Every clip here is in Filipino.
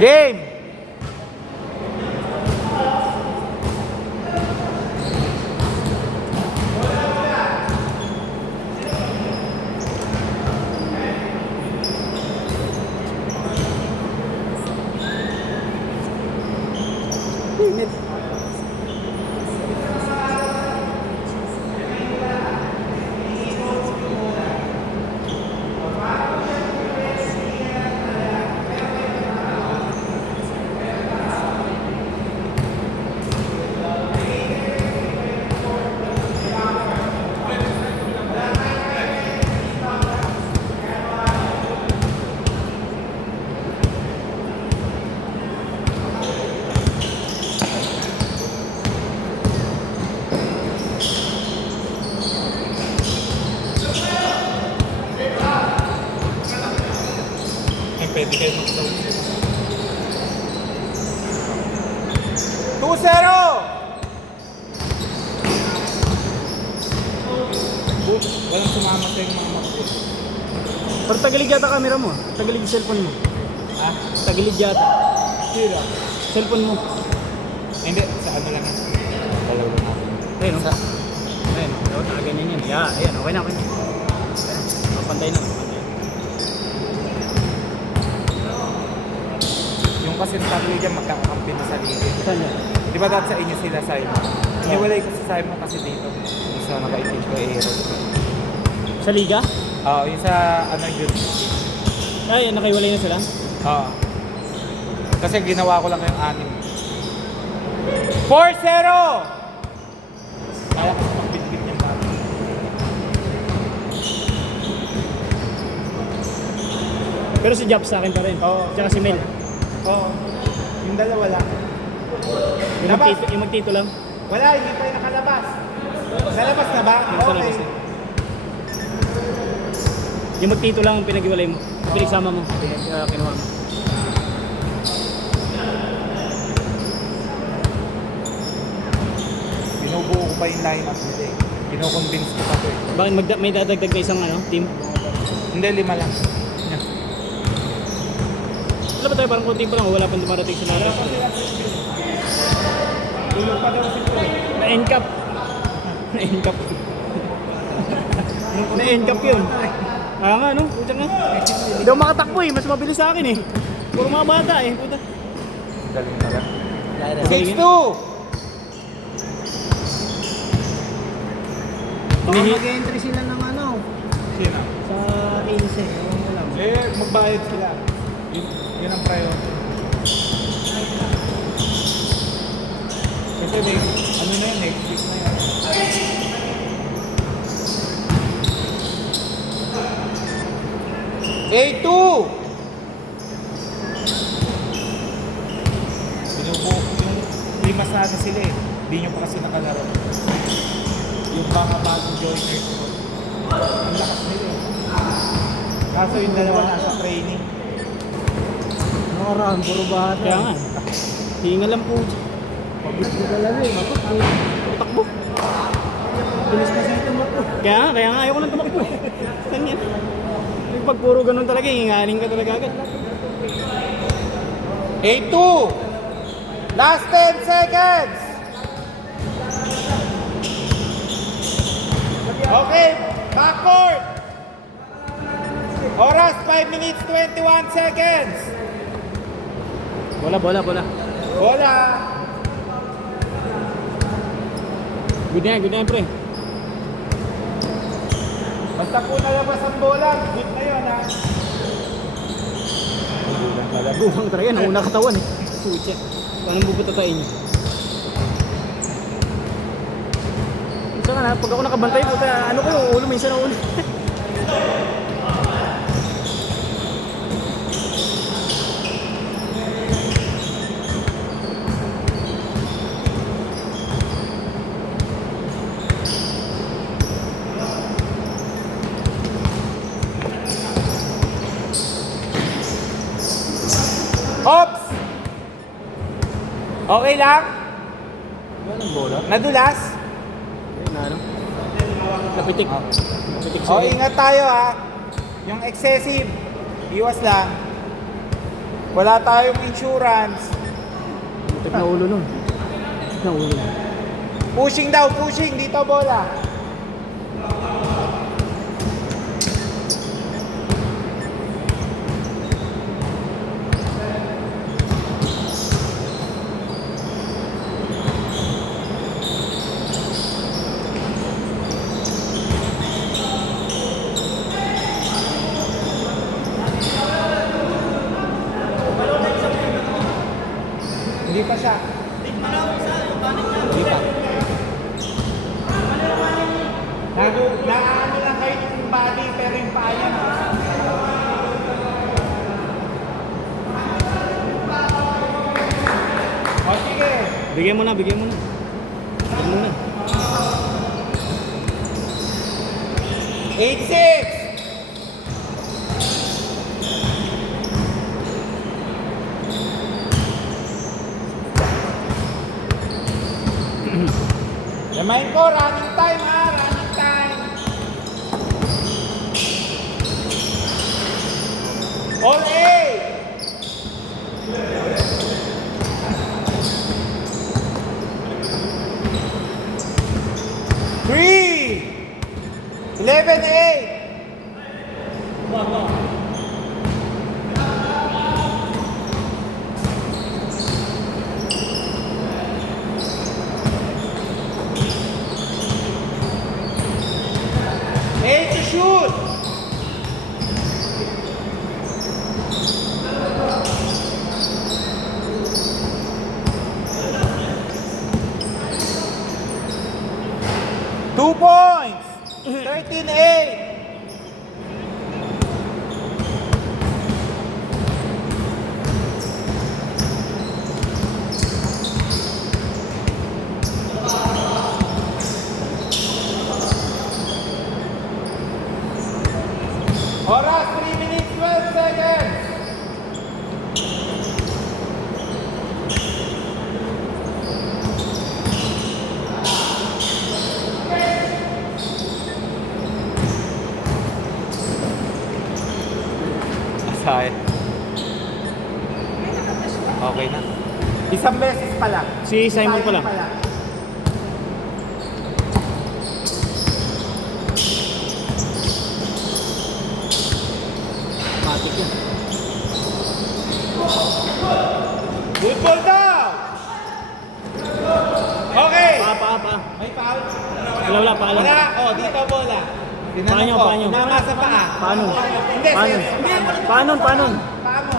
Game! Pwede kayo mag-stop. 2-0! Walang sumama sa yung mga makapit. Pero tagilid yata camera mo. Tagilid yung cellphone mo. Ha? Tagilid yata. Sira. Cellphone mo. Hindi, sa ano lang yan. Dalaw lang natin. Ayun, no? Ayun, dapat nakaganyan yan. Yeah, ayan, okay na, okay na. Mapantay na, mapantay. Yung kasi tatlo dyan magkakakampi na sa ligid. Saan yan? Di ba dati sa inyo sila Simon? Iniwalay ko sa Simon kasi dito. Yung sa nakaitin ko Aero. Sa Liga? Oo, yung sa ano yun. Ay, nakaiwalay na sila? Oo. Kasi ginawa ko lang yung 4-0! Kaya ko magbitbit niyang bago. Pero si Jobs sa akin pa rin. Oo. Tsaka si Mel. Oo. Yung dalawa lang. Yung magtito lang. Wala, hindi pa yung nakalabas. Nalabas na ba? Yung sa labas Okay. eh. Yung magtito lang ang pinag-iwalay mo. Pinagsama mo. Kinuha mo. Binubuo ko pa yung line-up nila eh. Kino-convince ko pa to eh. Bakit may dadagdag na isang team? Hindi, 5 lang. Wala ba tayo parang konti pa lang? Wala pang dumarating sa natin. Tulog pa daw si Paul. Na-end-cap. Na-end-cap. Na-end-cap yun. Ah nga no? Puta nga. Hindi ako makatakbo eh. Mas mabilis sa akin eh. Puro mga bata eh. Puta. Galing na lang. 6-2! Baka Mag-entry sila ng ano, Sino? sa INSE. Alam. Eh, magbayad sila. Yun ang priority. Kasi may, ano na yun, next week na yun. A2! Binubuo ko yung 5 sana sila eh. Hindi nyo pa kasi nakalaro. Yung mga bagong joiners ko. Ang lakas nila eh. Kaso yung dalawa nasa training. Nakaraan, puro bata. Kaya nga. Hinga lang po. Pagod ko talaga eh. Takbo. Bilis kasi ito mo to. Kaya nga ayoko nang tumakbo. Saan yan? Yung pag puro ganun talaga, hingaling ka talaga agad. A2! Last 10 seconds! Okay, backward! Oras 5 minutes 21 seconds! Bola. Bola! Good na yan, pre. Basta po nalabas ang bola, good na yun ha. Buwang talaga, nauna katawan eh. Pucha. Paano bubutatain niyo? Minsan nga na, pag ako nakabantay, puta, ano ko yung ulo, minsan ang ulo. Ops! Okay lang? Walang bola. Nadulas? Na ano? Napitik. Napitik O, ingat tayo ha. Yung excessive, iwas lang. Wala tayong insurance. Tek na ulo nun. Tek na ulo. Pushing daw, pushing. Dito bola. Hindi pa siya. Hindi pa. Naano lang kayo yung body pero yung paa niya na. O sige. Bigyan mo na, bigyan mo na. Bigyan mo na. 8-6. Remind ko, running time ha, running time. All A. Three. 11-8. Eight to shoot. Two points. 13-8. Oras, 3 minutes, 12 seconds. Asay. Okay na. Isang beses pa lang. Si Simon pala. Matik yan. Good ball down. Okay. Pa. May foul? Wala, pa. Wala. Oh, dito bola. Paano, paano? Tama sa paa. Paano? Hindi, Paano? Paano? Paa mo.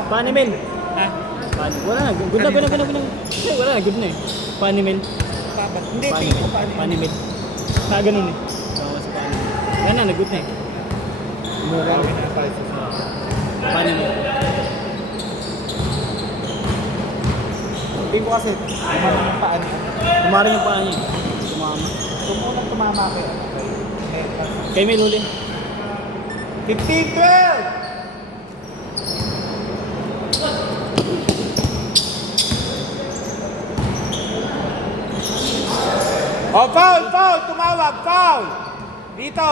Paano, Mel? Ha? Paano? Wala na. Good na. Eh, wala na. Good na eh. Paano, Mel? Hindi, Paano, tingin ko Mel? paano. Paano, Mel? Ganun eh. Oo, sa paano. Yan na, nag-good na eh. Mura. Paano, Mel? Hindi ko kasi. Tumama yung paa niya. Kumari yung paa niya. Tumama. Tumama kayo. Kay Mel huli. 15-12. Oh, foul! Tumawag, foul! Dito.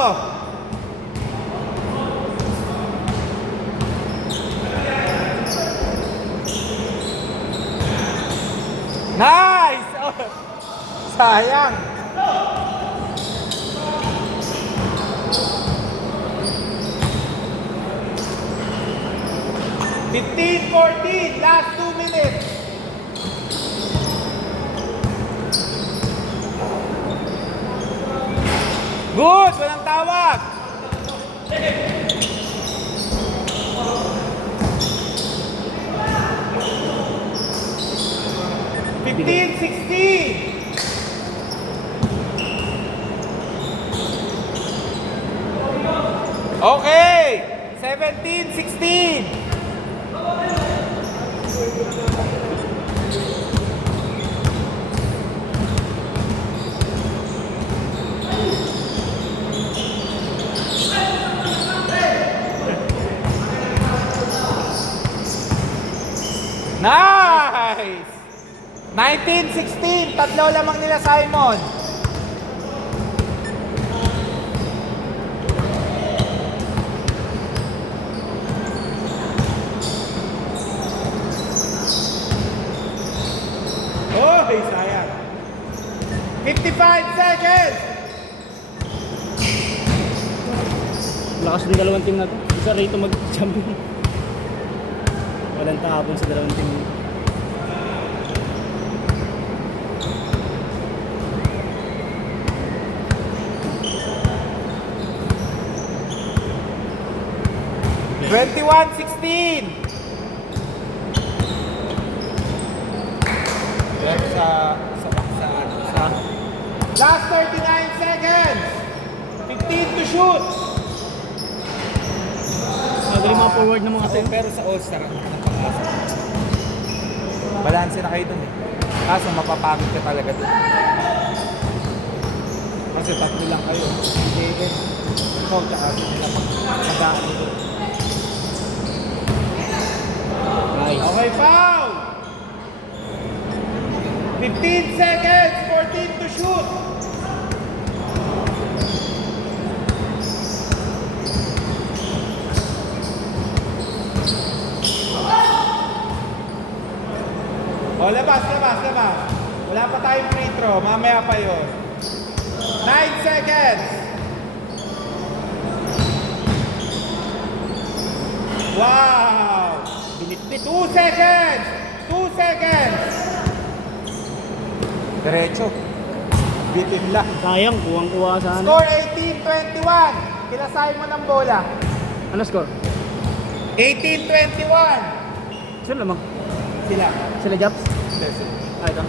Nice! Oh, sayang. $15-14, last 2 minutes. Good, walang tawag. $15-16. Okay, 17-16. Nice! 19-16, tatlo lamang nila Simon. Ay, sayang. 55 seconds! Lakas ng dalawang team na to. Isa rito mag-champion. Walang tapon sa dalawang team. Twenty-one, 16. Pero sa last 39 seconds. 15 to shoot. Madali mga forward ng mga team. Pero sa All-Star, ang pang-asa. Balanse na kayo dun eh. Kaso mapapagod ka talaga dun. Kasi tatlo lang kayo. David, ikaw, tsaka nila pag-aano dun. Nice. Okay, foul! 15 seconds, 14 to shoot. O, labas. Wala pa tayong free throw. Mamaya pa yun. 9 seconds. Wow! Binitbit. 2 seconds. Diretso. Bitin lang. Sayang, kuwang-kuwa sana. Score 18-21. Kinasay mo ng bola. Ano score? 18-21. Sila lamang. Sila. Sila Japs? Ah, ito.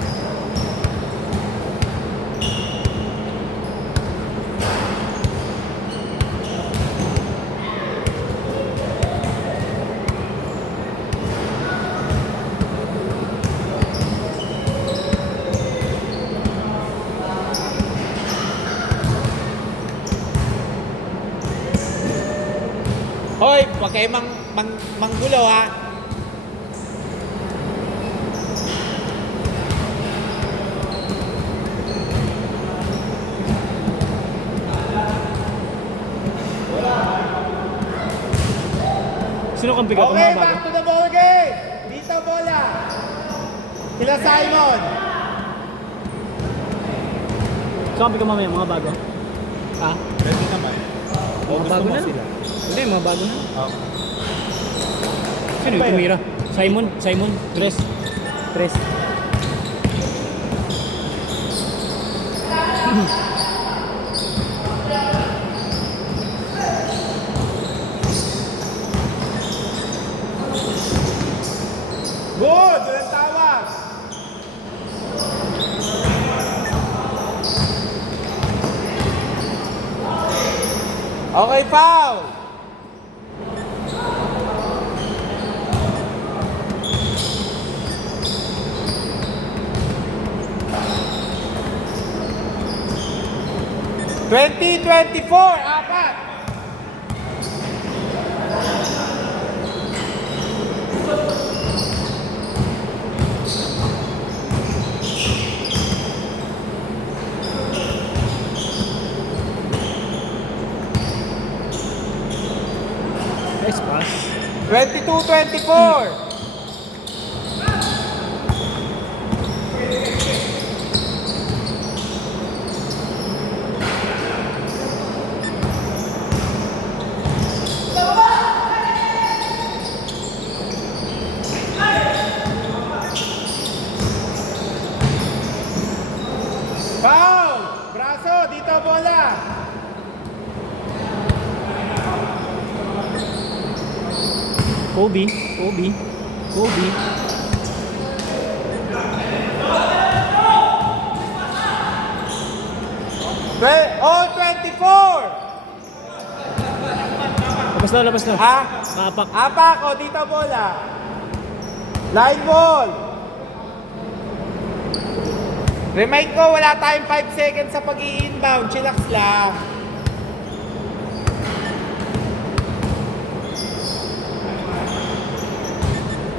Hoy, huwag kayo manggulo ha. Sino kampi ka? Okay, back to the ball game. Dito bola. Sila Simon. Sino kampi ka mamaya? Mga bago? Ha? Pwede naman. Mga bago na? sila. Hindi, mga bago na. Oh. Sino yung tumira? Simon. Tres. Good! Walang tawag. Okay, foul! (2024) apat! Nice pass. 22-24. Foul! Braso, dito bola. Kobe. All 24! Labas na. Ha? Kapak. Apak, o dito bola. Line ball. Remind ko, wala tayong 5 seconds sa pag-i-inbound. Chillax lang.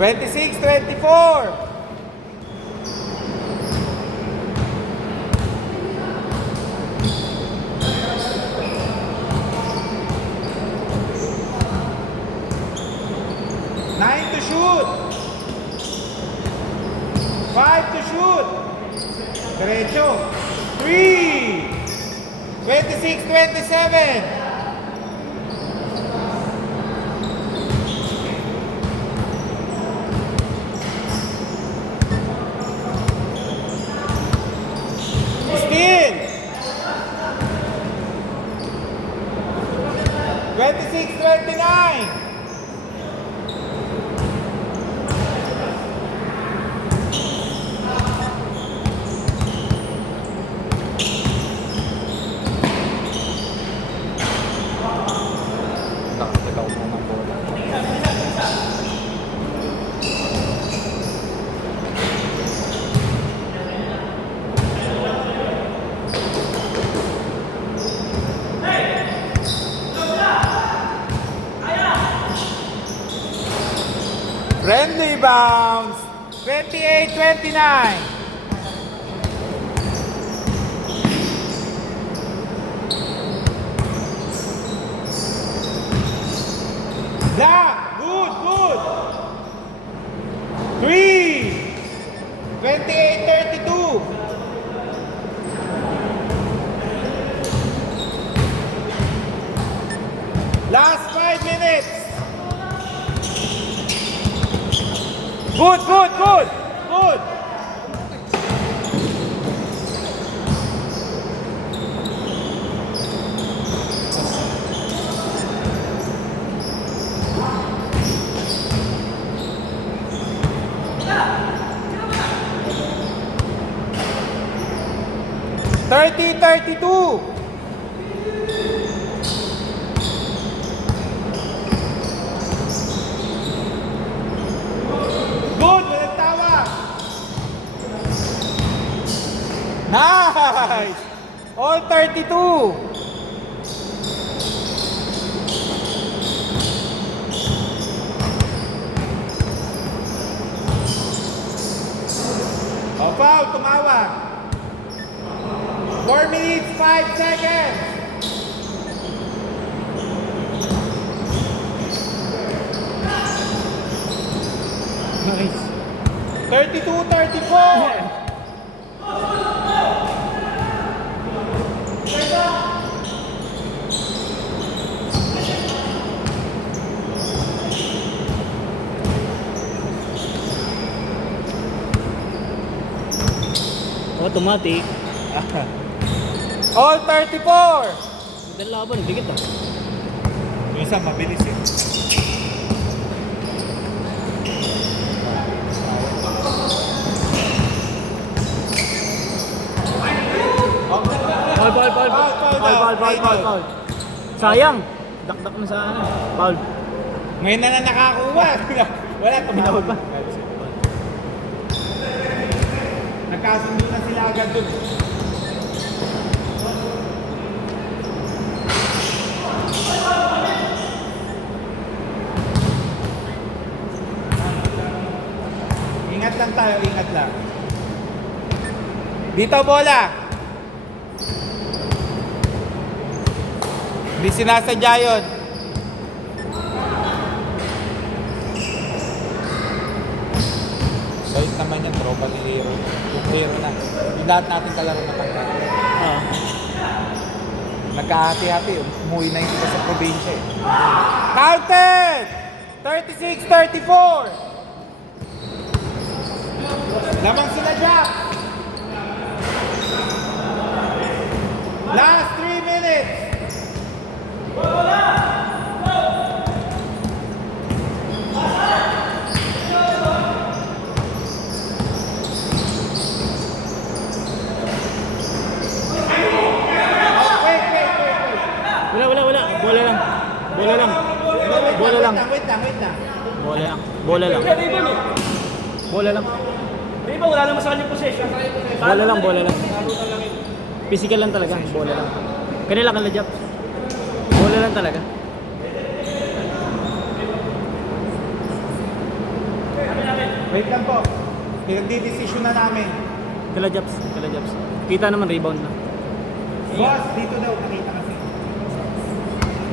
(26, 24) (9 to shoot) 5 to shoot. Derecho. 3. 26-27. Still. 26-29. Nakakagaw mo ng bola. Friendly bounce. 28-29. Black. Good, good. 3. 28-32. Last 5 minutes. Good, good, good, good. Thirty, 32. Good, walang tawa. Nice. All 32. O, foul, tumawag. 4 minutes, 5 seconds. Nice. 32-34. Automatic. All 34. Madal laban, bigat ah. Yung isa mabilis eh. Foul. Sayang. Dakdak na sa ano. Foul. Ngayon na nakakuha. Wala, tumawag Pinawag pa. Nagkasundo na sila agad dun. Ingat lang tayo, ingat lang. Dito bola. Hindi sinasadya yun. Kahit naman yan, tropa ni Hero. Yung Hero na. Yung lahat natin kalaro na pagka. Ah. Nagkahati-hati. Umuwi na yung iba sa probinsya eh. Counted! 36-34. Lamang sila Jack. Last 3 minutes. Wala. Bola lang. Wait lang. Bola lang. Bola lang. Di ba wala naman sa kanyang possession? Bola lang. Physical lang talaga. Bola lang. Kanila Jap. Bola lang talaga. Wait lang po. Pinagdidesisyon na namin. Kala Japs. Kita naman rebound na. Boss, dito daw. Nakita kasi.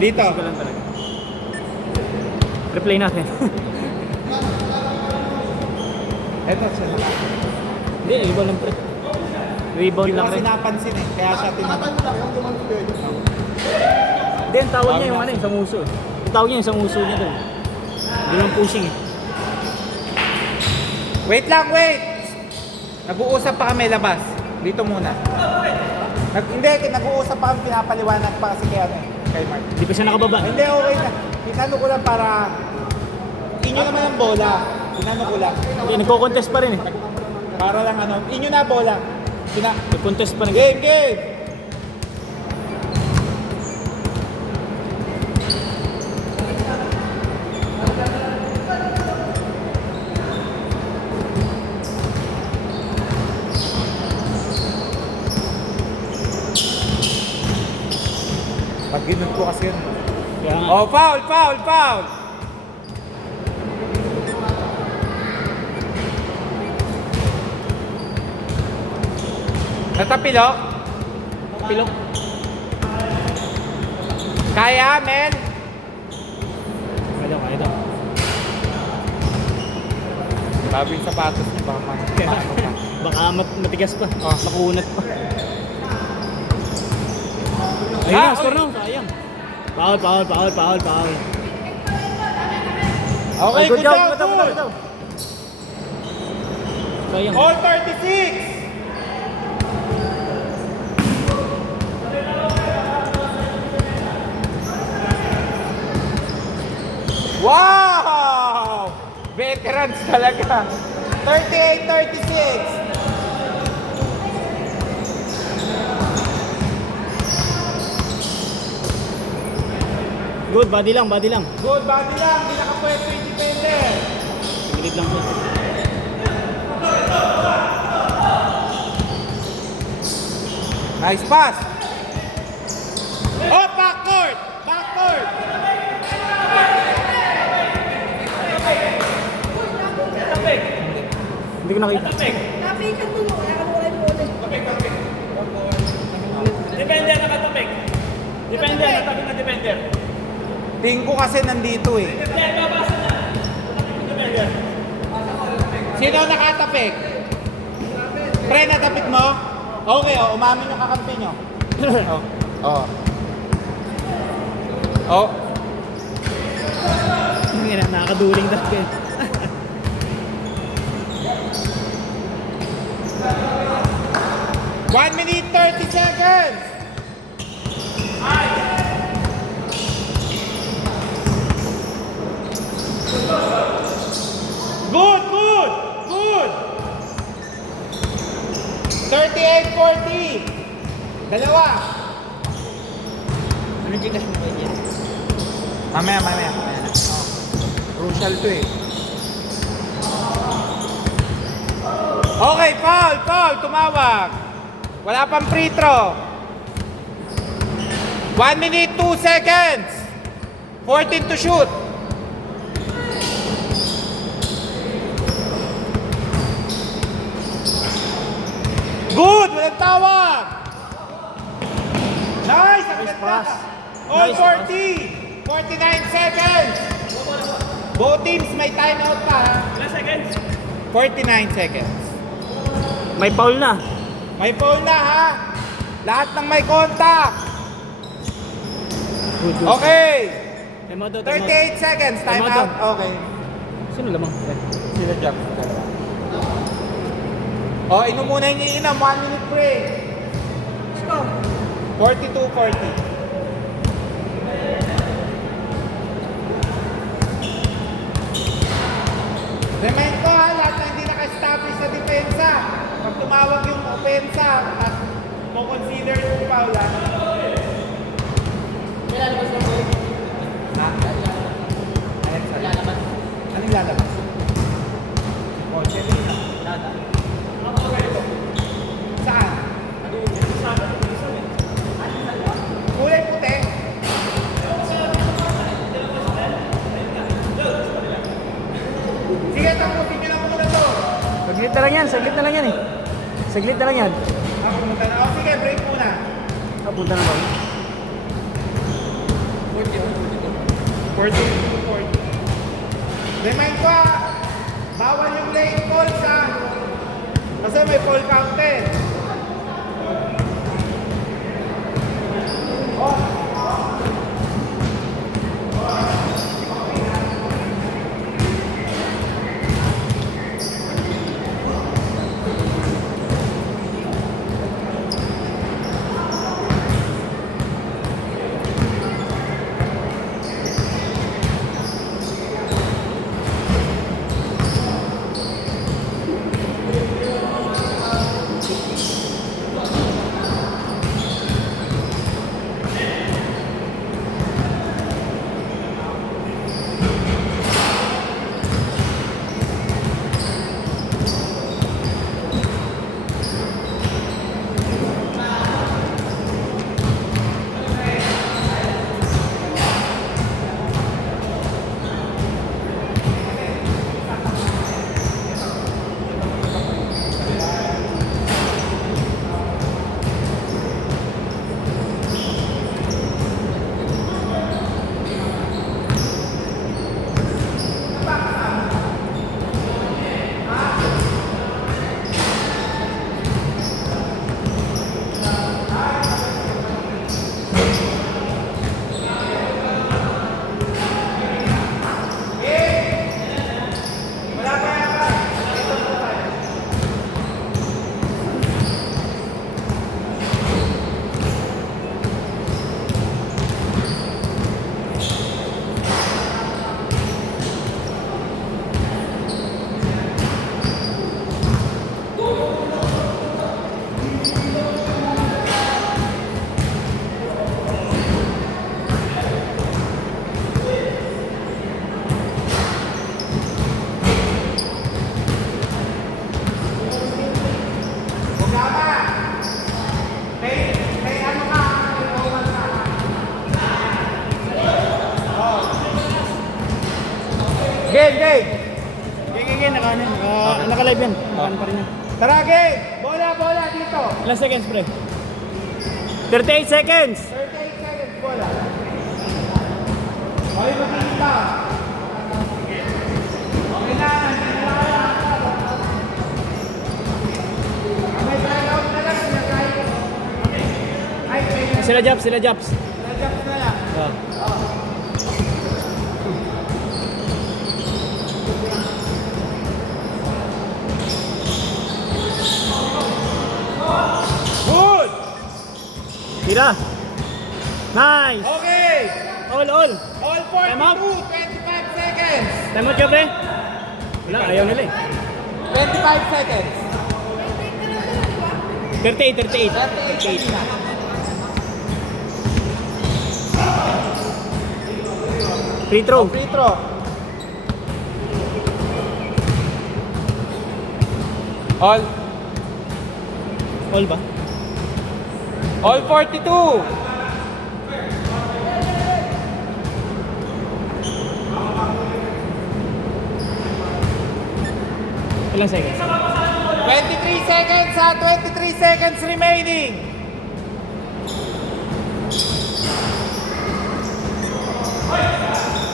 Dito. Physical lang talaga. Replay natin. Eto siya. Hindi, iba lang pre. Rebound Hindi ko lang kasi rin. napansin eh. Kaya siya tinanong. Hindi, ang tawag niya yung ano yung sa muso. Ang tawag niya yung sa muso niya doon. Hindi lang pushing eh. Wait lang, wait! Nag-uusap pa kami labas. Dito muna. Hindi, nag-uusap pa kami, pinapaliwanag pa kasi kay, ano, eh, kay Mark. Hindi pa siya nakababa. Hindi, okay na. Tinanong ko lang para... Inyo naman ang bola. Tinanong ko lang. Hindi, nagko-contest pa rin eh. Para lang ano. Inyo na bola. Nag-contest pa rin. Game, game! Pag ginun ko kasi yun. Kaya nga. Oh, foul, foul, foul! Natapilok? Pilok. Kaya, men? Kaya daw. Bago yung sapatos niya, baka paano pa. Baka matigas pa. Oh. Makunat pa. Ayun Ah, na, score oy. na. Sayang. Foul. Okay, good job, good. Sayang. All 36! Wow! Veterans talaga. 38-36. Good, body lang. Good body lang, hindi nakapwesto yung defender. Gilid lang siya. Nice pass. Oh, backcourt! Backcourt! Hindi ko nakita. Napikan mo mo, nakawala mo ulit. Depende na katupik. Depende na tabi na depender. Tingin ko kasi nandito eh. Hindi, babasa na. Depender. Sino nakatapik? Pre, natapik mo? Okay, oh, umamin yung kakampi nyo. Oh. Oh. Hindi na, nakakaduling talaga eh. One minute, 30 seconds! Good, good, good! 38-40. Dalawa. Ano Gcash mo ba yan? Mamaya. Crucial to eh. Okay, foul, tumawag. Wala pang free throw. 1 minute, 2 seconds. 14 to shoot. Good! Walang tawag! Nice! Ang Nice ganda! pass. All Nice 40! 49 seconds! Both teams may timeout pa ha? Ilan seconds? 49 seconds. May foul na. May foul na ha? Lahat ng may contact. Good. Okay. Time out. 38 seconds. Time Time out. out. Okay. Sino lamang? Sila Jack. Oh, inom muna yung iinom. 1 minute break. 42-40. Remind ko ha, lahat na hindi naka-establish sa depensa. Pag tumawag yung opensa at mo consider yung foul ha. Ha? Anong lalabas? Oh, Chelina. Saan? Kulay puti. Sige, tapusin nyo lang muna to. Saglit na lang yan eh. Saglit na lang yan. Ako pumunta na. Oh, sige, break muna. Punta na ba? 40. Remind ko bawal yung late calls ha. Kasi may full counted. yan. Naka-live yan. Naka pa rin yan. Tara, game! Bola dito! Ilang seconds, pre? 38 seconds! 38 seconds, bola. Okay, makikita. Okay na, may time out na lang, Sila Japs, sila Japs. Nag-jump na lang. Good! Tira. Nice! Okay! All. All Time out. 42, 25 seconds. Time out ka, pre? Wala, ayaw nila eh. 25 seconds. 38. 38 na. Free throw. Free throw. All Ba? All 42. Ilang seconds? 23 seconds ha, 23 seconds remaining.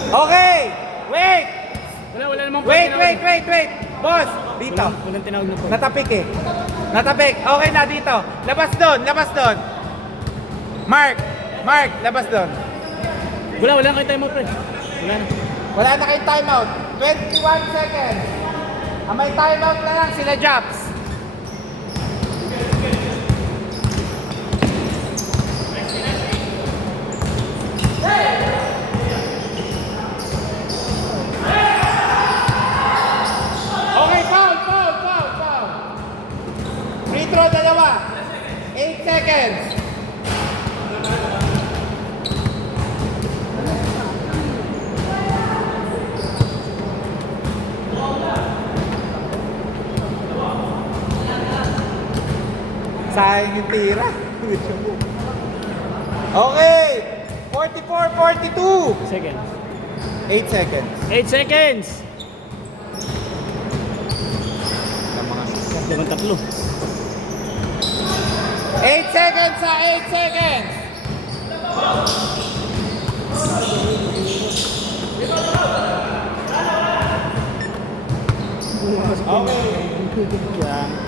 Okay, wait. Wala namang Wait. Boss, dito. Walang tinawag na po. Natapik eh. Natapik. Okay na dito. Labas doon. Mark, labas doon. Wala kayo time out, pre. Wala na. Wala na kayong timeout. 21 seconds. Ang may timeout na lang sila Japs. Okay, foul. Free throw dalawa. 8 seconds. Sayang yung tira. Okay. 44-42. Seconds. 8 seconds. 8 seconds. Dalawang tatlo. 8 seconds sa 8 seconds. Okay. Yan.